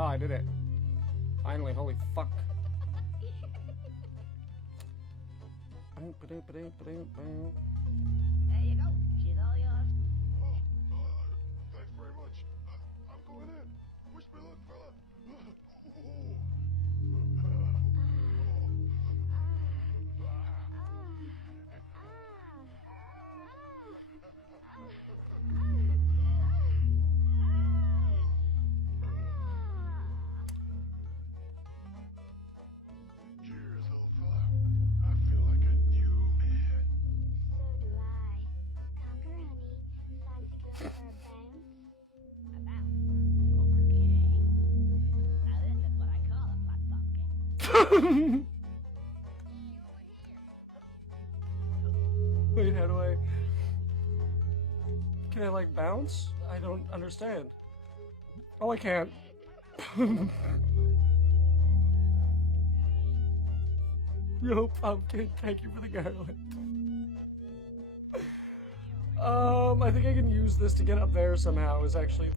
Oh, I did it. Finally, holy fuck. There you go. She's all yours. Thanks very much. I'm going in. Wish me luck, fella. Cheers, little fella. I feel like a new man. So do I. Conquer, honey. Fancy going for a bounce? A bounce. Okay. Now this is what I call a flat pumpkin. Wait, how do I... Can I, like, bounce? I don't understand. Oh, I can't. Yo, pumpkin, thank you for the garlic. I think I can use this to get up there somehow, is actually...